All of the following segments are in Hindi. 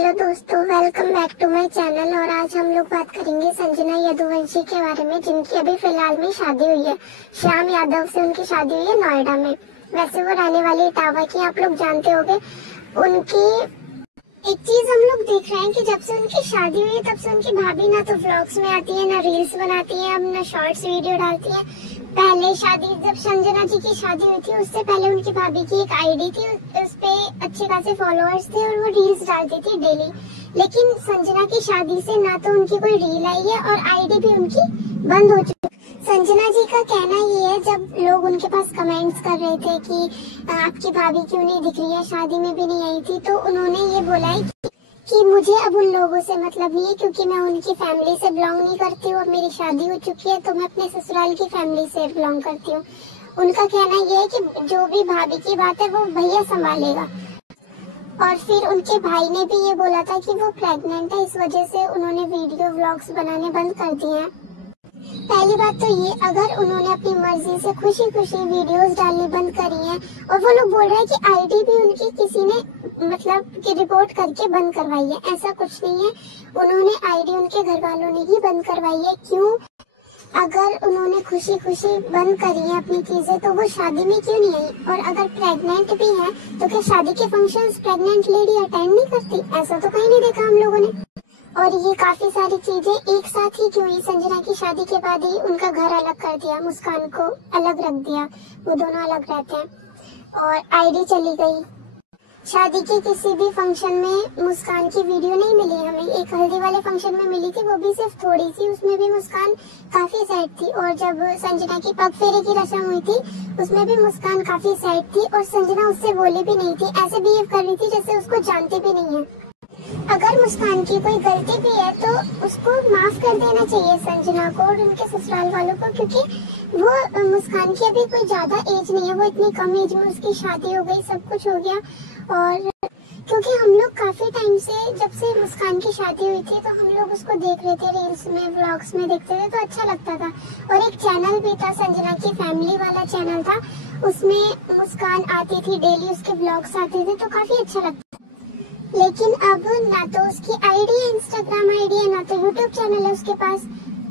हेलो दोस्तों, welcome back to my channel. और आज हम लोग बात करेंगे संजना यदुवंशी के बारे में, जिनकी अभी फिलहाल में शादी हुई है। श्याम यादव से उनकी शादी हुई है नोएडा में। वैसे वो रहने वाली इटावा की, आप लोग जानते होंगे। उनकी एक चीज हम लोग देख रहे हैं कि जब से उनकी शादी हुई है तब से उनकी भाभी ना तो व्लॉग्स में आती है, ना रील्स बनाती है, अब ना शॉर्ट्स वीडियो डालती है। पहले शादी, जब संजना जी की शादी हुई थी उससे पहले उनकी भाभी की एक आईडी थी, उस पे अच्छे खासे फॉलोअर्स थे और वो रील्स डालती थी डेली। लेकिन संजना की शादी से ना तो उनकी कोई रील आई है और आईडी भी उनकी बंद हो चुकी है। संजना जी का कहना ये है, जब लोग उनके पास कमेंट्स कर रहे थे कि आपकी भाभी क्यों नहीं दिख रही है, शादी में भी नहीं आई थी, तो उन्होंने ये बोला है कि मुझे अब उन लोगों से मतलब नहीं है, क्योंकि मैं उनकी फैमिली से बिलोंग नहीं करती हूँ। अब मेरी शादी हो चुकी है तो मैं अपने ससुराल की फैमिली से बिलोंग करती हूँ। उनका कहना ये है कि जो भी भाभी की बात है वो भैया संभालेगा। और फिर उनके भाई ने भी ये बोला था कि वो प्रेग्नेंट है, इस वजह से उन्होंने वीडियो व्लॉग्स बनाने बंद कर दिए हैं। पहली बात तो ये, अगर उन्होंने अपनी मर्जी से खुशी खुशी वीडियोस डालनी बंद करी है और वो लोग बोल रहे हैं कि आईडी भी उनकी किसी ने मतलब कि रिपोर्ट करके बंद करवाई है, ऐसा कुछ नहीं है। उन्होंने आईडी उनके घर वालों ने ही बंद करवाई है। क्यों? अगर उन्होंने खुशी खुशी बंद करी है अपनी चीजें तो वो शादी में क्यों नहीं आई? और अगर प्रेग्नेंट भी है तो क्या शादी के फंक्शंस प्रेग्नेंट लेडी अटेंड नहीं करती? ऐसा तो कहीं नहीं देखा हम लोगों ने। और ये काफी सारी चीजें एक साथ ही क्यों हुई? संजना की शादी के बाद ही उनका घर अलग कर दिया, मुस्कान को अलग रख दिया, वो दोनों अलग रहते हैं। और आईडी चली गई। शादी के किसी भी फंक्शन में मुस्कान की वीडियो नहीं मिली हमें। एक हल्दी वाले फंक्शन में मिली थी, वो भी सिर्फ थोड़ी सी, उसमें भी मुस्कान काफी सैड थी। और जब संजना की पग फेरे की रस्म हुई थी उसमें भी मुस्कान काफी सैड थी और संजना उससे बोली भी नहीं थी, ऐसे बिहेव कर रही थी जैसे उसको जानती भी नहीं है। अगर मुस्कान की कोई गलती भी है तो उसको माफ कर देना चाहिए संजना को और उनके ससुराल वालों को, क्योंकि वो मुस्कान की अभी कोई ज्यादा एज नहीं है, वो इतनी कम एज में उसकी शादी हो गई, सब कुछ हो गया। और क्योंकि हम लोग काफी टाइम से, जब से मुस्कान की शादी हुई थी तो हम लोग उसको देख रहे थे, रील्स में व्लॉग्स में देखते थे तो अच्छा लगता था। और एक चैनल भी था, संजना की फैमिली वाला चैनल था, उसमें मुस्कान आती थी डेली, उसके व्लॉग्स आते थे तो काफी अच्छा लगता। लेकिन अब ना तो उसकी आईडी है, इंस्टाग्राम आईडी है, ना तो यूट्यूब चैनल है उसके पास।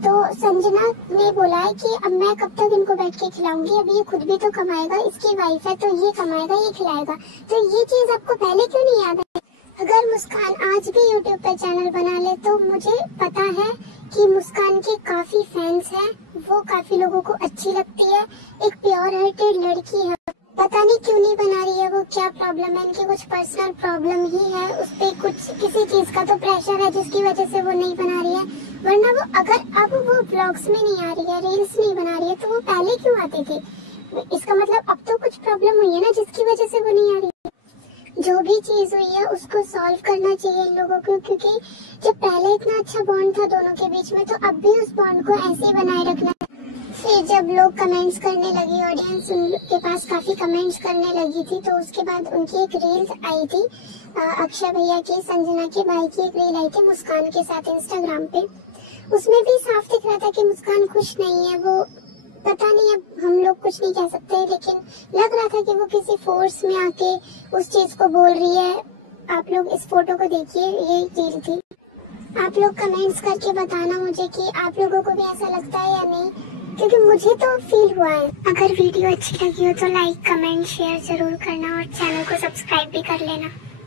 तो संजना ने बोला है कि अब मैं कब तक इनको बैठ के खिलाऊंगी, अब ये खुद भी तो कमाएगा, इसकी वाइफ है तो ये कमाएगा, ये खिलाएगा। तो ये चीज आपको पहले क्यों नहीं याद है? अगर मुस्कान आज भी यूट्यूब पे चैनल बना ले तो मुझे पता है कि मुस्कान के काफी फैंस हैं, वो काफी लोगों को अच्छी लगती है, एक प्योर हार्टेड लड़की है। पता नहीं क्यों नहीं बना रही है, वो क्या प्रॉब्लम है, इनकी कुछ पर्सनल प्रॉब्लम ही है, उस पे कुछ किसी चीज का तो प्रेशर है जिसकी वजह से वो नहीं बना रही है। वरना वो अगर अब वो ब्लॉग्स में नहीं आ रही है, रील्स नहीं बना रही है, तो वो पहले क्यों आती थी? इसका मतलब अब तो कुछ प्रॉब्लम हुई है ना जिसकी वजह से वो नहीं आ रही है। जो भी चीज हुई है उसको सॉल्व करना चाहिए इन लोगों को, क्योंकि जब पहले इतना अच्छा बॉन्ड था दोनों के बीच में तो अब भी उस बॉन्ड को ऐसे ही बनाए रखना। फिर जब लोग कमेंट्स करने लगी, ऑडियंस उनके पास काफी कमेंट्स करने लगी थी, तो उसके बाद उनकी एक रील आई थी, अक्षय भैया की, संजना के भाई की एक रील आई थी मुस्कान के साथ इंस्टाग्राम पे। उसमें भी साफ दिख रहा था कि मुस्कान खुश नहीं है। वो पता नहीं, अब हम लोग कुछ नहीं कह सकते, लेकिन लग रहा था कि वो किसी फोर्स में आके उस चीज को बोल रही है। आप लोग इस फोटो को देखिए, ये रील थी। आप लोग कमेंट्स करके बताना मुझे कि आप लोगों को भी ऐसा लगता है या नहीं, क्योंकि मुझे तो फील हुआ है। अगर वीडियो अच्छी लगी हो तो लाइक, कमेंट, शेयर जरूर करना और चैनल को सब्सक्राइब भी कर लेना।